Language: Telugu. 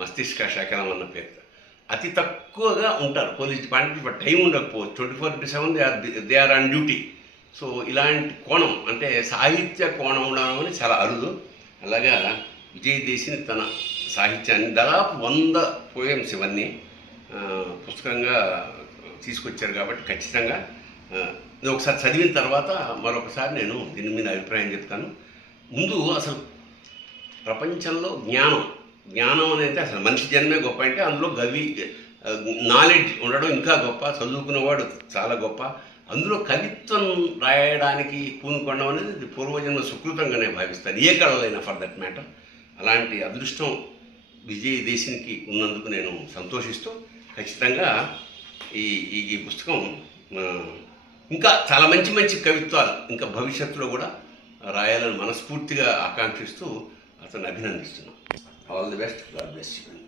మస్తిష్క శకలం అన్న పేరు అతి తక్కువగా ఉంటారు పోలీస్ డిపార్ట్మెంట్ టైం ఉండకపోవచ్చు. Twenty four into seven they are they are on duty. So ఇలాంటి కోణం అంటే సాహిత్య కోణం ఉండడం అని చాలా అరుదు. అలాగా విజయ్ దేశిని తన సాహిత్యాన్ని దాదాపు వంద పోయమ్స్ ఇవన్నీ పుస్తకంగా తీసుకొచ్చారు కాబట్టి ఖచ్చితంగా ఒకసారి చదివిన తర్వాత మరొకసారి నేను దీని మీద అభిప్రాయం చెప్తాను. ముందు అసలు ప్రపంచంలో జ్ఞానం జ్ఞానం అనేది అసలు మనిషి జన్మే గొప్ప అంటే అందులో గవి నాలెడ్జ్ ఉండడం ఇంకా గొప్ప చదువుకునేవాడు చాలా గొప్ప. అందులో కవిత్వం రాయడానికి పూనుకోవడం అనేది పూర్వజన్మ సుకృతంగానే భావిస్తాను ఏ కళలైనా ఫర్ దట్ మ్యాటర్ అలాంటి అదృష్టం విజయ్ దేశానికి ఉన్నందుకు నేను సంతోషిస్తూ ఖచ్చితంగా ఈ ఈ ఈ పుస్తకం ఇంకా చాలా మంచి మంచి కవిత్వాలు ఇంకా భవిష్యత్తులో కూడా రాయాలని మనస్ఫూర్తిగా ఆకాంక్షిస్తూ అతను అభినందిస్తున్నాను. All the best. God bless you.